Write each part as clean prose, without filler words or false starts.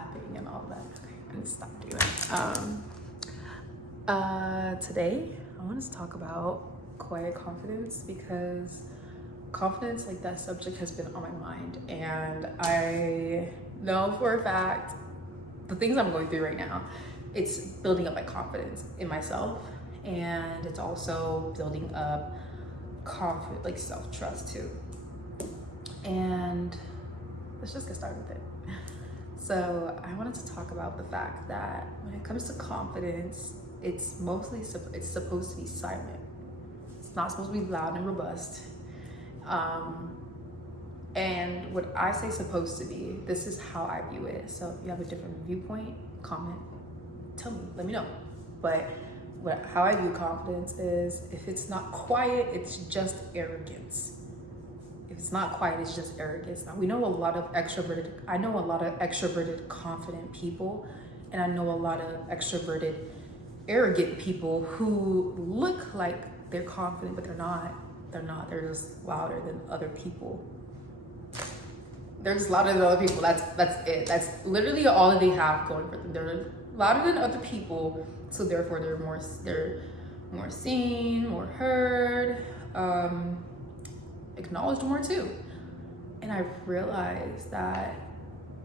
clapping and all that. Okay, I need to stop doing that. Today, I want to talk about quiet confidence because confidence, like that subject, has been on my mind, and I know for a fact the things I'm going through right now, it's building up my confidence in myself, and it's also building up confidence, like self-trust too. And let's just get started with it. So I wanted to talk about the fact that when it comes to confidence, it's supposed to be silent. It's not supposed to be loud and robust. And what I say supposed to be, this is how I view it. So if you have a different viewpoint, comment, tell me, let me know. But how I view confidence is, if it's not quiet, it's just arrogance. If it's not quiet, it's just arrogance. Now, I know a lot of extroverted, confident people, and I know a lot of extroverted, arrogant people who look like they're confident, but they're not. They're just louder than other people. They're just louder than other people. That's it. That's literally all that they have going for them. They're louder than other people, so therefore they're more seen, more heard, acknowledged more too. And I realized that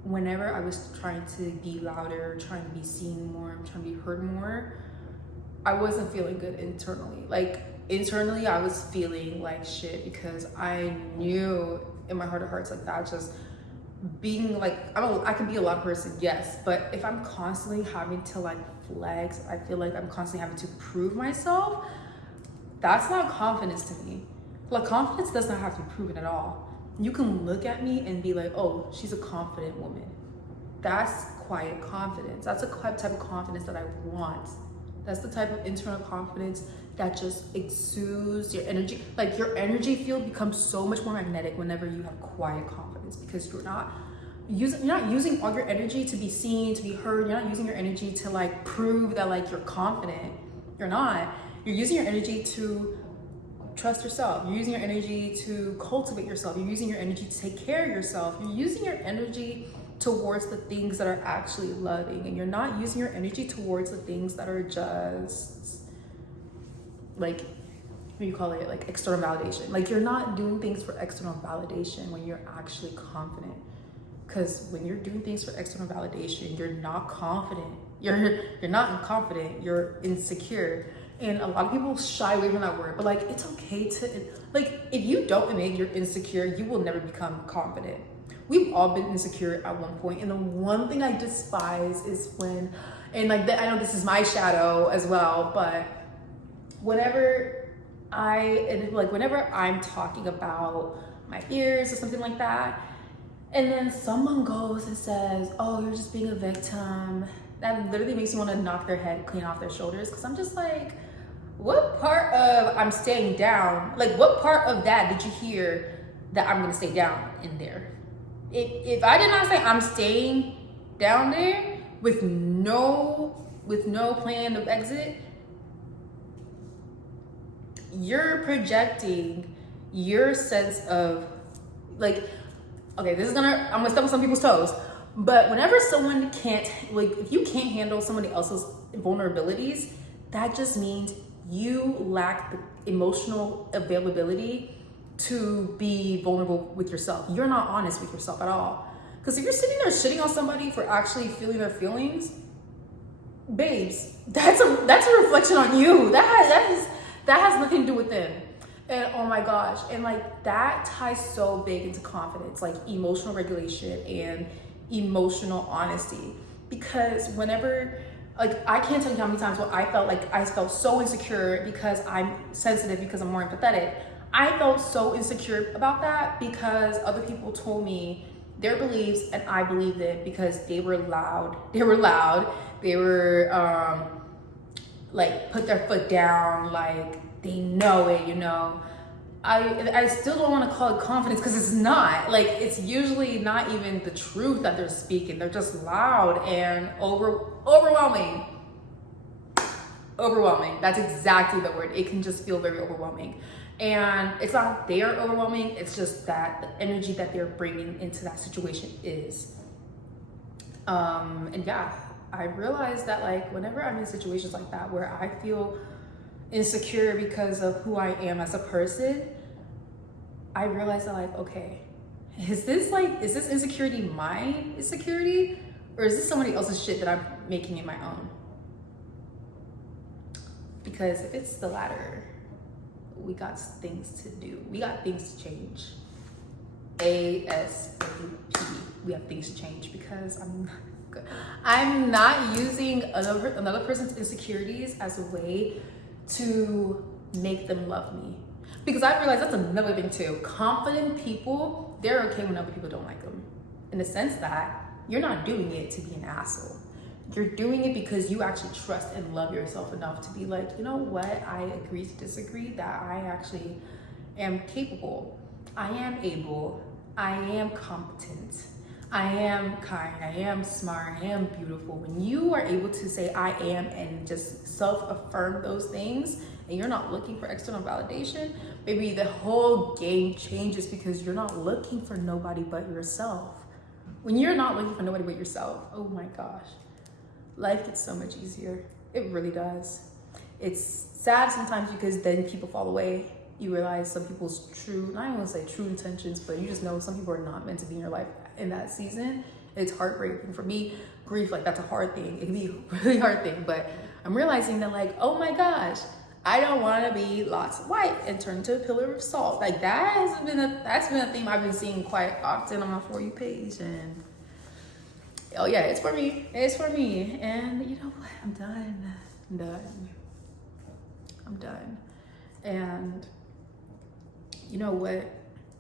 whenever I was trying to be louder, trying to be seen more, trying to be heard more, I wasn't feeling good internally. Like internally, I was feeling like shit because I knew in my heart of hearts, like that, just being like, I can be a loud person, yes, but if I'm constantly having to like flex, I feel like I'm constantly having to prove myself, that's not confidence to me. Like, confidence does not have to be proven at all. You can look at me and be like, oh, she's a confident woman. That's quiet confidence. That's a type of confidence that I want. That's the type of internal confidence that just exudes your energy. Like, your energy field becomes so much more magnetic whenever you have quiet confidence, because you're not using all your energy to be seen, to be heard. You're not using your energy to like prove that like you're confident. You're not. You're using your energy to trust yourself. You're using your energy to cultivate yourself. You're using your energy to take care of yourself. You're using your energy towards the things that are actually loving, and you're not using your energy towards the things that are just like, what do you call it, like external validation. Like, you're not doing things for external validation when you're actually confident. Because when you're doing things for external validation, you're not confident. You're not confident, you're insecure. And a lot of people shy away from that word, but like, it's okay to, like, if you don't admit you're insecure, you will never become confident. We've all been insecure at one point, and the one thing I despise is when, and like, I know this is my shadow as well, but whenever I'm talking about my fears or something like that, and then someone goes and says, oh, you're just being a victim, that literally makes me want to knock their head clean off their shoulders, because I'm just like, what part of I'm staying down, like what part of that did you hear that I'm gonna stay down in there? If I did not say I'm staying down there with no plan of exit, you're projecting your sense of like, okay, I'm gonna step on some people's toes, but whenever someone can't, like, if you can't handle somebody else's vulnerabilities, that just means you lack the emotional availability to be vulnerable with yourself. You're not honest with yourself at all. Because if you're sitting there shitting on somebody for actually feeling their feelings, babes, that's a reflection on you. That has nothing to do with them. And oh my gosh, and like that ties so big into confidence, like emotional regulation and emotional honesty. Because whenever, like, I can't tell you how many times I felt so insecure because I'm sensitive, because I'm more empathetic. I felt so insecure about that because other people told me their beliefs and I believed it because they were loud. They were like put their foot down, like they know it, you know. I still don't want to call it confidence because it's not. Like, it's usually not even the truth that they're speaking. They're just loud and overwhelming. Overwhelming. That's exactly the word. It can just feel very overwhelming. And it's not they're overwhelming. It's just that the energy that they're bringing into that situation is. And yeah, I realized that like whenever I'm in situations like that where I feel insecure because of who I am as a person, I realized that like, okay, is this insecurity my insecurity, or is this somebody else's shit that I'm making it my own? Because if it's the latter, we got things to do. We got things to change. ASAP. We have things to change because I'm not using another person's insecurities as a way to make them love me. Because I realized that's another thing too. Confident people, they're okay when other people don't like them. In the sense that you're not doing it to be an asshole. You're doing it because you actually trust and love yourself enough to be like, you know what? I agree to disagree, that I actually am capable. I am able. I am competent. I am kind. I am smart. I am beautiful. When you are able to say I am and just self-affirm those things, and you're not looking for external validation, maybe the whole game changes because you're not looking for nobody but yourself. When you're not looking for nobody but yourself, oh my gosh, life gets so much easier. It really does. It's sad sometimes because then people fall away. You realize some people's true, not even want to say true intentions, but you just know some people are not meant to be in your life in that season. It's heartbreaking. For me, grief, like that's a hard thing. It can be a really hard thing, but I'm realizing that like, oh my gosh, I don't want to be lots of white and turn into a pillar of salt. Like that's been a theme I've been seeing quite often on my For You page, and oh yeah, it's for me. It's for me. And you know what? I'm done. And you know what?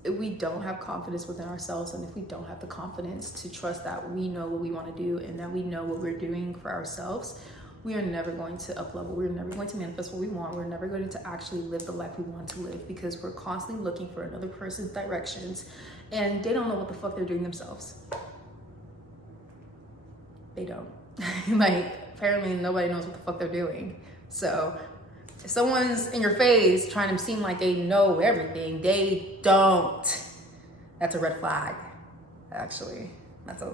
If we don't have confidence within ourselves, and if we don't have the confidence to trust that we know what we want to do and that we know what we're doing for ourselves, we are never going to up level. We're never going to manifest what we want. We're never going to actually live the life we want to live, because we're constantly looking for another person's directions, and they don't know what the fuck they're doing themselves. They don't. Like, apparently nobody knows what the fuck they're doing. So if someone's in your face trying to seem like they know everything, they don't. That's a red flag, actually. It's a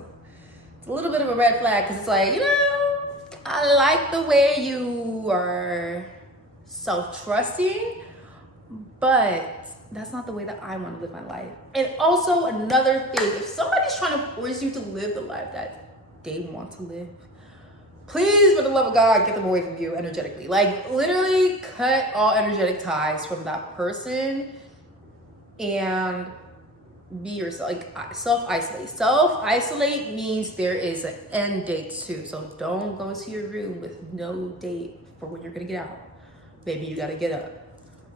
little bit of a red flag, because it's like, you know, I like the way you are self-trusting, but that's not the way that I want to live my life. And also another thing, if somebody's trying to force you to live the life that they want to live, please, for the love of God, get them away from you energetically. Like, literally cut all energetic ties from that person and be yourself. Like, self-isolate. Self-isolate means there is an end date too. So don't go into your room with no date for when you're gonna get out. Baby, you gotta get up.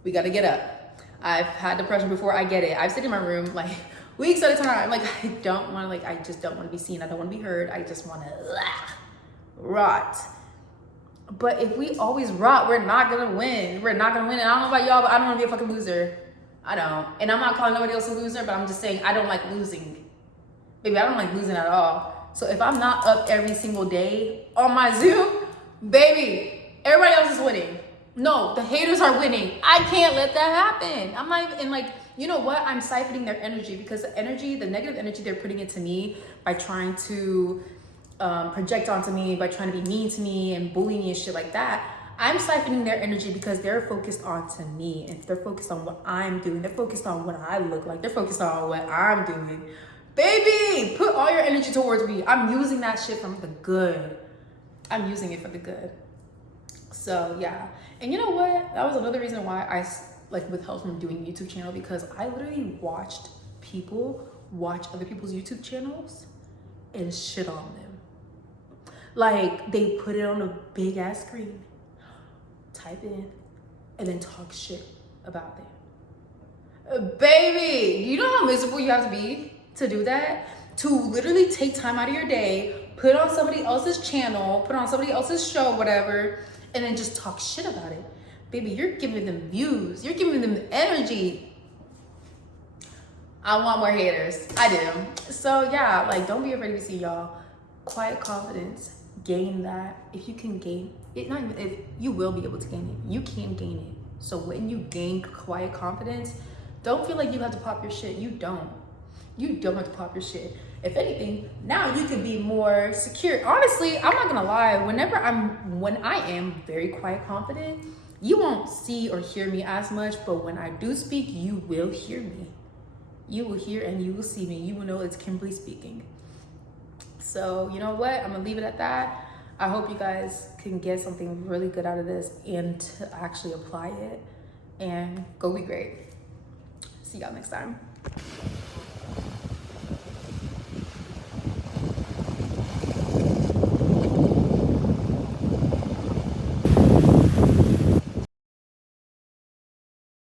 We gotta get up. I've had depression before, I get it. I've stayed in my room like weeks at a time. I'm like, I just don't wanna be seen. I don't wanna be heard. I just wanna rot. But if we always rot, we're not gonna win. We're not gonna win. And I don't know about y'all, but I don't wanna be a fucking loser. I don't. And I'm not calling nobody else a loser, but I'm just saying I don't like losing. Baby, I don't like losing at all. So if I'm not up every single day on my Zoom, baby, everybody else is winning. No, the haters are winning. I can't let that happen. I'm not even, and like, you know what? I'm siphoning their energy, because the negative energy they're putting into me by trying to project onto me, by trying to be mean to me and bully me and shit like that. I'm siphoning their energy because they're focused onto me, and they're focused on what I'm doing. They're focused on what I look like. They're focused on what I'm doing. Baby, put all your energy towards me. I'm using that shit for the good. I'm using it for the good. So yeah. And you know what? That was another reason why I like withheld from doing a YouTube channel, because I literally watched people watch other people's YouTube channels and shit on them. Like, they put it on a big ass screen, type in, and then talk shit about them. Baby, you know how miserable you have to be to do that? To literally take time out of your day, put on somebody else's channel, put on somebody else's show, whatever, and then just talk shit about it. Baby, you're giving them views. You're giving them energy. I want more haters. I do. So yeah, like, don't be afraid to see y'all. Quiet confidence. Gain that. If you can gain it, not even if, you will be able to gain it. You can gain it. So when you gain quiet confidence, don't feel like you have to pop your shit. You don't. You don't have to pop your shit. If anything, now you can be more secure. Honestly, I'm not gonna lie. When I am very quiet, confident, you won't see or hear me as much. But when I do speak, you will hear me. You will hear and you will see me. You will know it's Kimberly speaking. So you know what? I'm gonna leave it at that. I hope you guys can get something really good out of this and to actually apply it and go be great. See y'all next time.